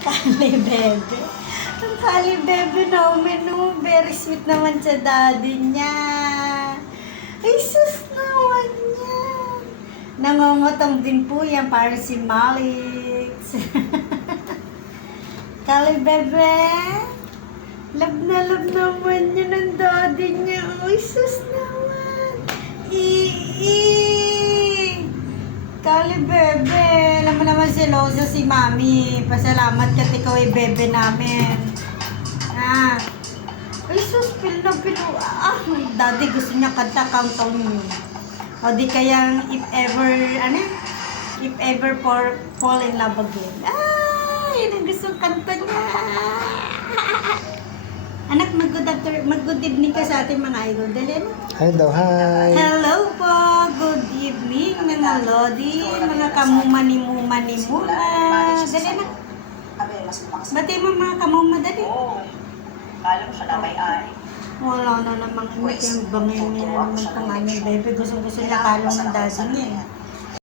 Kali bebe. Ang kali bebe namin, no? Very sweet naman sa daddy niya. Ay, sus naman niya. Nangongotong din po yan para si Malik. Kali bebe. Love na love naman niya ng daddy niya. Ay, sus naman. Kali bebe. Alam mo naman selosa si mami. Pasalamat ka ikaw ay bebe namin. Ay sus, pil na pil. Daddy gusto niya kanta countdown yun. O di kayang if ever fall in love again. Yun ang gustong kanta niya. Anak, mag-good evening ka sa ating mga idol. Dali na. Hello, hi. Hello po. Good evening, mga lodi, mga kamumani-mumani-muna. Dali na. Bati mo mga kamuma, dali. Alam siya na may-ari. Wala na namang imit yung bangin niya naman kung ano, bebe. Gusto niya kalong ng daddy niya.